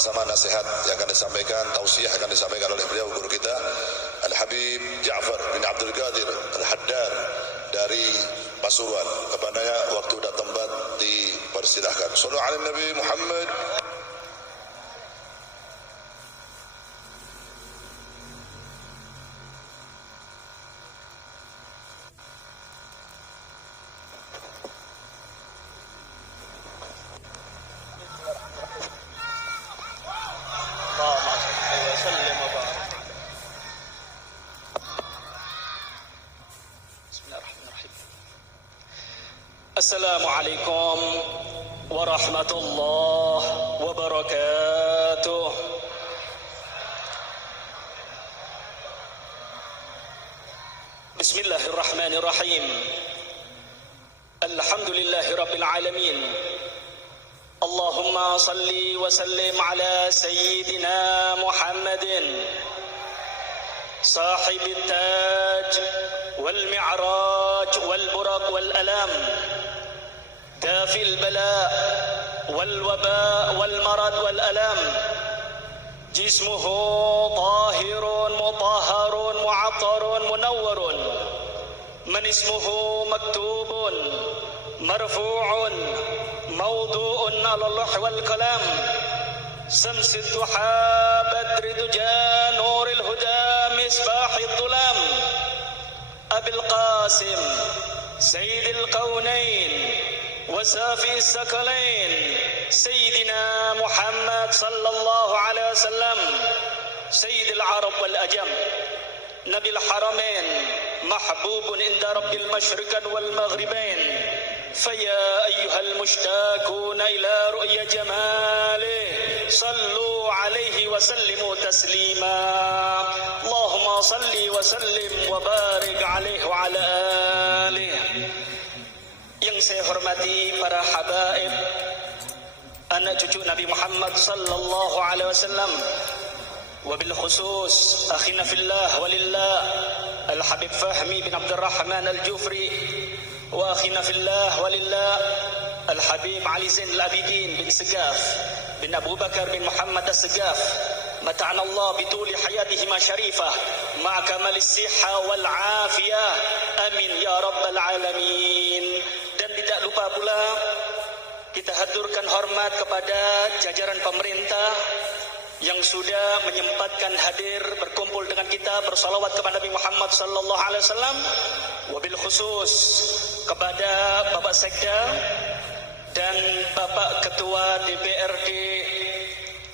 sama-sama nasihat yang akan disampaikan, tausiah akan disampaikan oleh beliau guru kita Al-Habib Ja'far bin Abdul Qadir Al-Haddad dari Pasuruan. Kepadanya waktu dan tempat dipersilahkan. Shallu ala Nabi Muhammad. Assalamualaikum warahmatullahi wabarakatuh. Bismillahirrahmanirrahim. Alhamdulillahi rabbil alamin. Allahumma salli wa sallim ala sayyidina Muhammadin sahibit taj wal mi'raj wal buraq wal alam دافي البلاء والوباء والمرض والألام جسمه طاهر مطهر معطر منور من اسمه مكتوب مرفوع موضوع على اللوح والقلم شمس الضحى بدر دجى نور الهدى مصباح الظلام أبي القاسم سيد الكونين وسافي الثقلين سيدنا محمد صلى الله عليه وسلم سيد العرب والأجم نبي الحرمين محبوب عند رب المشرقين والمغربين فيا أيها المشتاقون إلى رؤية جماله صلوا عليه وسلموا تسليما اللهم صل وسلم وبارك عليه وعلى آله. Yang saya hormati para habaib, anak cucu Nabi Muhammad sallallahu alaihi wasallam, wabil khusus akhina fillah walillah Al-Habib Fahmi bin Abdurrahman Al-Jufri, wa akhina fillah walillah Al-Habib Ali Zain Al-Abidin bin Segaf bin Abu Bakar bin Muhammad As-Segaf, mata'ana Allah bituli hayatihima syarifah ma'a kamalis siha wal afiyah, amin ya rabbal alamin. Dan tidak lupa pula kita haturkan hormat kepada jajaran pemerintah yang sudah menyempatkan hadir berkumpul dengan kita bersalawat kepada Nabi Muhammad sallallahu alaihi wasallam, wabil khusus kepada Bapak Sekda dan Bapak Ketua DPRD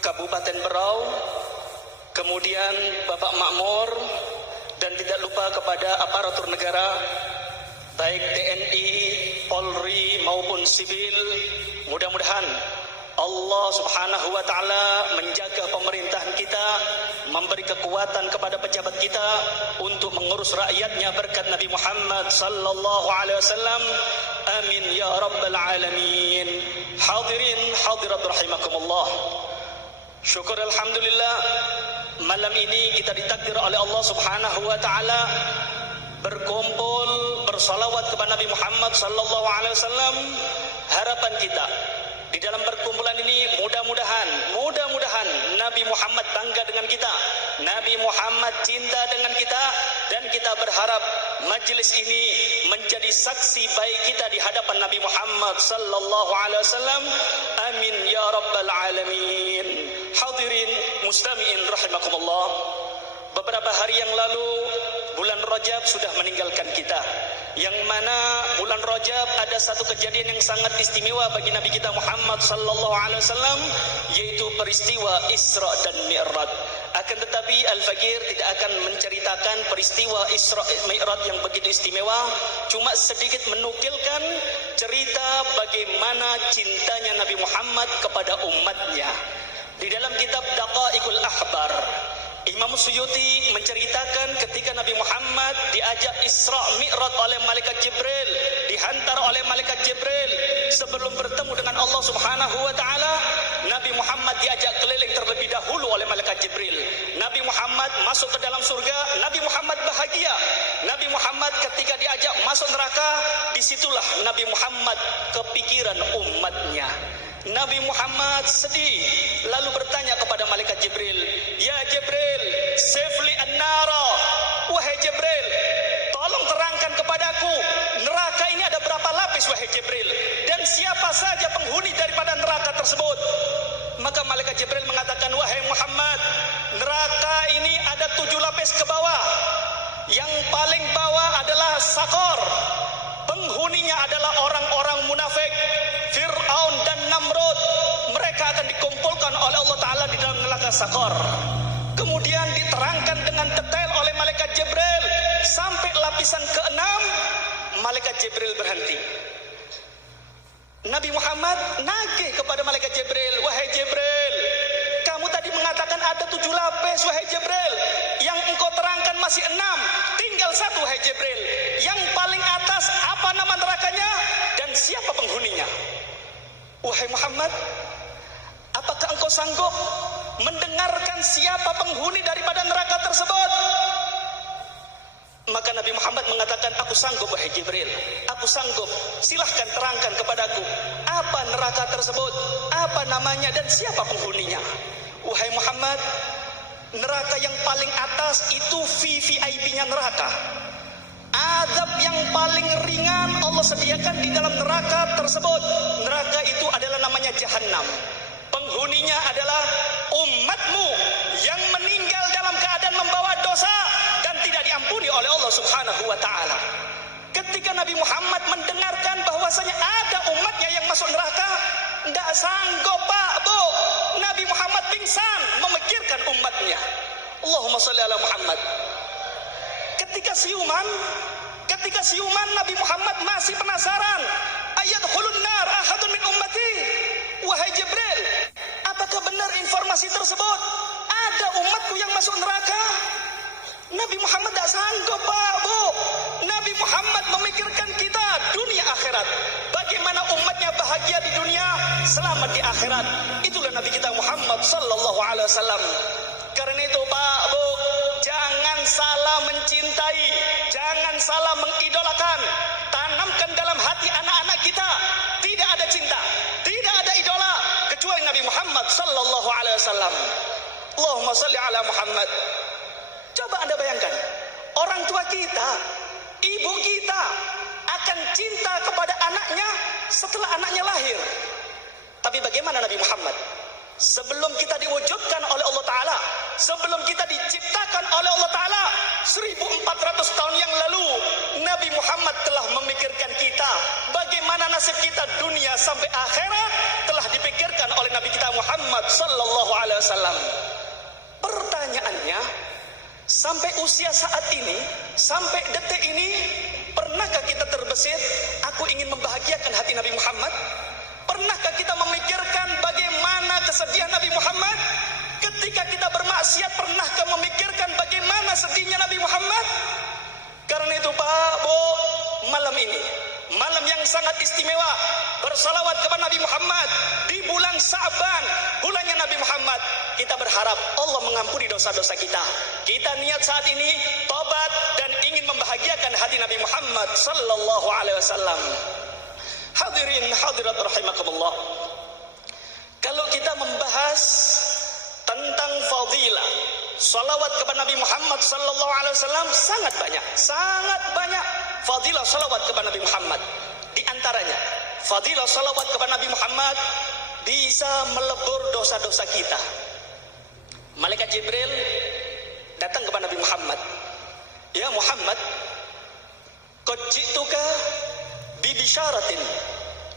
Kabupaten Berau, kemudian Bapak Makmur, dan tidak lupa kepada aparatur negara baik TNI, Polri maupun sipil. Mudah-mudahan Allah subhanahu wa ta'ala menjaga pemerintahan kita, memberi kekuatan kepada pejabat kita untuk mengurus rakyatnya berkat Nabi Muhammad sallallahu alaihi wasallam, amin ya rabbal alamin. Hadirin hadirat rahimakumullah, syukur alhamdulillah malam ini kita ditakdir oleh Allah subhanahu wa ta'ala berkumpul bersalawat kepada Nabi Muhammad sallallahu alaihi wasallam. Harapan kita di dalam perkumpulan ini mudah-mudahan Nabi Muhammad bangga dengan kita, Nabi Muhammad cinta dengan kita, dan kita berharap majlis ini menjadi saksi baik kita di hadapan Nabi Muhammad sallallahu alaihi wasallam, amin ya rabbal alamin. Hadirin mustami'in rahimakumullah, beberapa hari yang lalu bulan Rajab sudah meninggalkan kita, yang mana bulan Rajab ada satu kejadian yang sangat istimewa bagi Nabi kita Muhammad sallallahu alaihi wasallam, yaitu peristiwa Isra dan Mi'raj. Akan tetapi Al-Fakir tidak akan menceritakan peristiwa Isra Mi'raj yang begitu istimewa, cuma sedikit menukilkan cerita bagaimana cintanya Nabi Muhammad kepada umatnya. Di dalam kitab Daqaiqul Ahbar, Imam Suyuti menceritakan ketika Nabi Muhammad diajak Isra Mi'raj oleh malaikat Jibril, dihantar oleh malaikat Jibril sebelum bertemu dengan Allah Subhanahu wa taala, Nabi Muhammad diajak keliling terlebih dahulu oleh malaikat Jibril. Nabi Muhammad masuk ke dalam surga, Nabi Muhammad bahagia. Nabi Muhammad ketika diajak masuk neraka, disitulah Nabi Muhammad kepikiran umatnya. Nabi Muhammad sedih, lalu bertanya kepada malaikat Jibril, "Ya Jibril, sifli an-nara." Wahai Jibril, tolong terangkan kepadaku, neraka ini ada berapa lapis wahai Jibril, dan siapa saja penghuni daripada neraka tersebut? Maka malaikat Jibril mengatakan, "Wahai Muhammad, neraka ini ada 7 lapis ke bawah. Yang paling bawah adalah Sakor. Penghuninya adalah orang-orang munafik, Fir'aun dan Namrud. Mereka akan dikumpulkan oleh Allah Ta'ala di dalam neraka Sakor." Kemudian diterangkan dengan detail oleh malaikat Jibril sampai lapisan ke-6. Malaikat Jibril berhenti. Nabi Muhammad nagih kepada malaikat Jibril, "Wahai Jibril, kamu tadi mengatakan ada 7 lapis wahai Jibril. Yang engkau terangkan masih 6. Tinggal 1 wahai Jibril. Yang paling atas apa nama nerakanya dan siapa penghuninya?" Wahai Muhammad, apakah engkau sanggup mendengarkan siapa penghuni daripada neraka tersebut? Maka Nabi Muhammad mengatakan, "Aku sanggup wahai Jibril, aku sanggup. Silahkan terangkan kepadaku, apa neraka tersebut, apa namanya dan siapa penghuninya." Wahai Muhammad, neraka yang paling atas itu VVIP-nya neraka. Azab yang paling ringan Allah sediakan di dalam neraka tersebut. Neraka itu adalah namanya Jahannam. Penghuninya adalah umatmu yang meninggal dalam keadaan membawa dosa dan tidak diampuni oleh Allah Subhanahu wa Ta'ala. Ketika Nabi Muhammad mendengarkan bahwasanya ada umatnya yang masuk neraka, tidak sanggup Pak Bu, Nabi Muhammad pingsan memikirkan umatnya. Allahumma sholli ala Muhammad. Ketika siuman Nabi Muhammad masih penasaran, ayadkhulun nar ahadun min ummati. Wahai Jibril, apakah benar informasi tersebut? Ada umatku yang masuk neraka? Nabi Muhammad tidak sanggup Pak Bu. Nabi Muhammad memikirkan kita dunia akhirat. Bagaimana umatnya bahagia di dunia, selamat di akhirat. Itulah Nabi kita Muhammad sallallahu alaihi wasallam. Karena itu Pak Bu, jangan salah mencintai, jangan salah mengidolakan. Tanamkan dalam hati anak-anak kita, tidak ada cinta, tidak ada idola kecuali Nabi Muhammad sallallahu alaihi wasallam. Allahumma shalli ala Muhammad. Coba Anda bayangkan, orang tua kita, ibu kita akan cinta kepada anaknya setelah anaknya lahir. Tapi bagaimana Nabi Muhammad? Sebelum kita diwujudkan oleh Allah Ta'ala, sebelum kita diciptakan oleh Allah Ta'ala 1400 tahun yang lalu, Nabi Muhammad telah memikirkan kita. Bagaimana nasib kita dunia sampai akhirat telah dipikirkan oleh Nabi kita Muhammad sallallahu alaihi wasallam. Pertanyaannya, sampai usia saat ini, sampai detik ini, pernahkah kita terbesit, aku ingin membahagiakan hati Nabi Muhammad? Pernahkah kita memikirkan bagaimana kesedihan Nabi Muhammad? Ketika kita bermaksiat, pernahkah memikirkan bagaimana sedihnya Nabi Muhammad? Karena itu Pak Bu, malam ini, malam yang sangat istimewa, bersalawat kepada Nabi Muhammad di bulan Sa'ban, bulannya Nabi Muhammad. Kita berharap Allah mengampuni dosa-dosa kita. Kita niat saat ini tobat dan ingin membahagiakan hati Nabi Muhammad sallallahu alaihi wasallam. Hadirin hadirat rahimakumullah. Kalau kita membahas tentang fadilah salawat kepada Nabi Muhammad sallallahu alaihi wasallam, sangat banyak fadilah salawat kepada Nabi Muhammad. Di antaranya, fadilah salawat kepada Nabi Muhammad bisa melebur dosa-dosa kita. Malaikat Jibril datang kepada Nabi Muhammad. Ya Muhammad, qad ji'tuka bi bisyaratin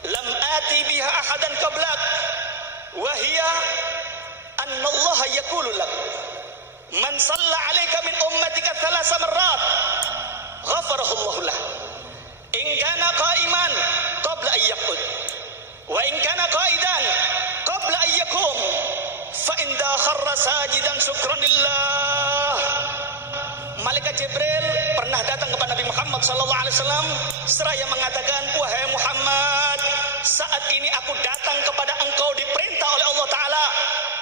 lam ati biha ahadan qablak wa hiya anna Allah yaqulu lak man shalla 'alaika min ummatika 3 marrat ghafarahu Allah lah in kana qa'iman qabla an yaqud wa in kana qa'idan qabla an yakum fa in kharra sajidan syukran lillah. Malaikat Jibril pernah datang kepada Nabi Muhammad sallallahu alaihi wasallam seraya mengatakan, "Wahai Muhammad, saat ini aku datang kepada engkau diperintah oleh Allah Ta'ala.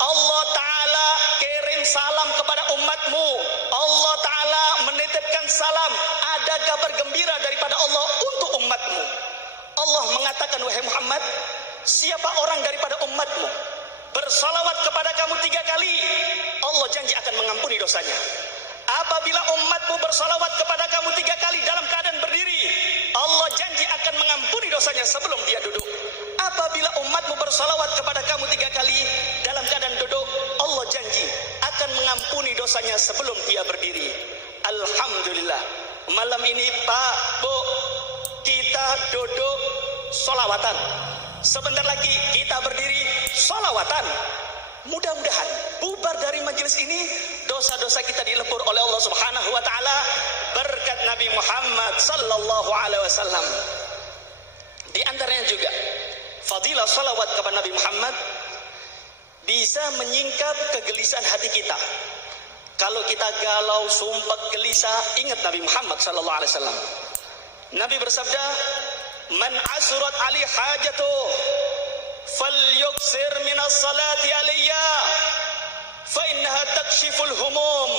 Allah Ta'ala kirim salam kepada umatmu. Allah Ta'ala menitipkan salam. Ada kabar gembira daripada Allah untuk umatmu." Allah mengatakan, "Wahai Muhammad, siapa orang daripada umatmu bersalawat kepada kamu 3 kali, Allah janji akan mengampuni dosanya. Apabila umatmu bersalawat kepada kamu 3 kali dalam keadaan berdiri, Allah janji akan mengampuni dosanya sebelum dia duduk. Apabila umatmu bersalawat kepada kamu 3 kali dalam keadaan duduk, Allah janji akan mengampuni dosanya sebelum dia berdiri. Alhamdulillah, malam ini Pak, Bu, kita duduk solawatan. Sebentar lagi kita berdiri solawatan. Mudah-mudahan bubar dari majelis ini dosa-dosa kita dilebur oleh Allah Subhanahu wa taala berkat Nabi Muhammad sallallahu alaihi wasallam. Di antaranya juga fadilah salawat kepada Nabi Muhammad bisa menyingkap kegelisahan hati kita. Kalau kita galau, sumpah, gelisah, ingat Nabi Muhammad sallallahu alaihi wasallam. Nabi bersabda, "Man asrat ali hajatuh falyuksir minas salati alayya fa innaha takshiful humum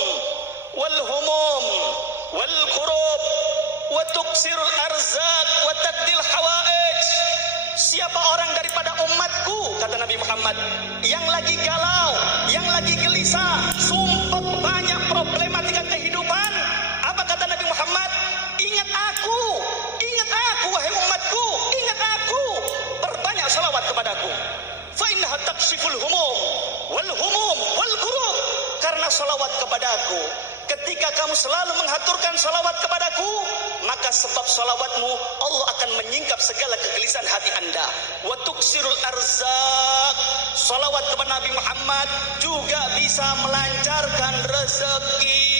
wal kurub wa tuksirul arzaq wa taqdil hawaij." Siapa orang daripada umatku, kata Nabi Muhammad, yang lagi galau, yang lagi gelisah, sumpah banyak problematika kehidupan, apa kata Nabi Muhammad? Ingat aku, wahai umatku, ingat aku, perbanyak salawat kepadaku. Fa innaha takshiful humum wal kurub. Karena salawat kepadaku, ketika kamu selalu menghaturkan salawat kepadaku, maka sebab salawatmu Allah akan menyingkap segala kegelisahan hati Anda. Wa tuksirul arzaq. Salawat kepada Nabi Muhammad juga bisa melancarkan rezeki.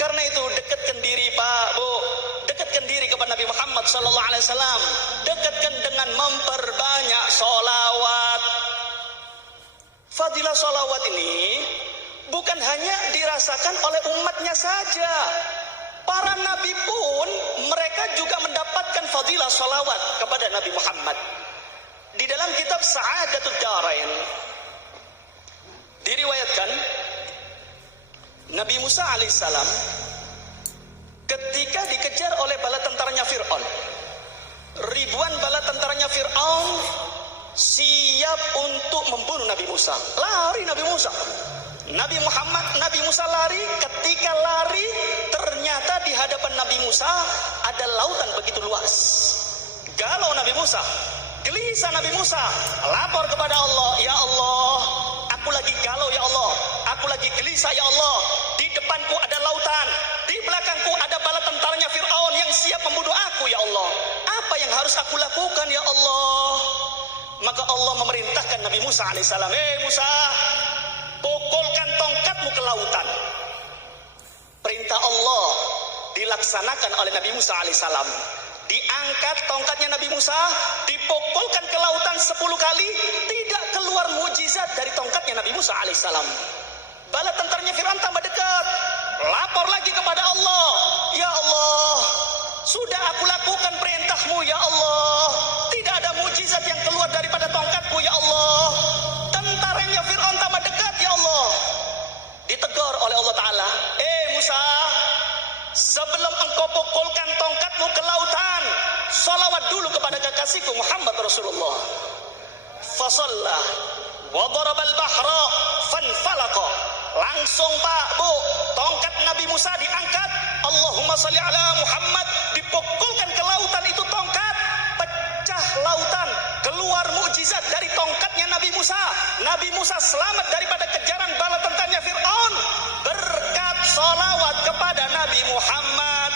Karena itu dekatkan diri Pak, Bu, dekatkan diri kepada Nabi Muhammad sallallahu alaihi wasallam. Dekatkan dengan memperbanyak salawat. Fadilah salawat ini bukan hanya dirasakan oleh umatnya saja. Para nabi pun mereka juga mendapatkan fadilah salawat kepada Nabi Muhammad. Di dalam kitab Sa'adatud Darain diriwayatkan Nabi Musa alaihissalam ketika dikejar oleh bala tentaranya Fir'aun, ribuan bala tentaranya Fir'aun siap untuk membunuh Nabi Musa. Lari Nabi Musa. Nabi Musa lari. Ketika lari, ternyata di hadapan Nabi Musa ada lautan begitu luas. Galau Nabi Musa, gelisah Nabi Musa, lapor kepada Allah, ya Allah, aku lagi galau ya Allah, aku lagi gelisah ya Allah. Di depanku ada lautan, di belakangku ada bala tentaranya Fir'aun yang siap membunuh aku ya Allah. Apa yang harus aku lakukan ya Allah? Maka Allah memerintahkan Nabi Musa alaihissalam, Musa, pukulkan tongkatmu ke lautan. Perintah Allah dilaksanakan oleh Nabi Musa alaihissalam. Diangkat tongkatnya Nabi Musa, dipukulkan ke lautan 10 kali, tidak keluar mukjizat dari tongkatnya Nabi Musa alaihissalam. Bala tentaranya Fir'aun tambah dekat, lapor lagi kepada Allah, ya Allah, sudah aku lakukan perintahmu ya Allah, tidak ada mukjizat yang keluar daripada tongkatku ya Allah. Tentaranya Fir'aun tambah dekat ya Allah. Ditegur oleh Allah Ta'ala, Musa, sebelum engkau pukulkan tongkatmu ke lautan, salawat dulu kepada kekasihku Muhammad Rasulullah. Fasalla wa darabal bahra fanfalaqa. Langsung Pak, Bu, tongkat Nabi Musa diangkat, Allahumma salli ala Muhammad, dipukulkan ke lautan itu tongkat, pecah lautan, keluar mukjizat dari tongkatnya Nabi Musa. Nabi Musa selamat daripada kejaran bala tentaranya Fir'aun berkat salawat kepada Nabi Muhammad.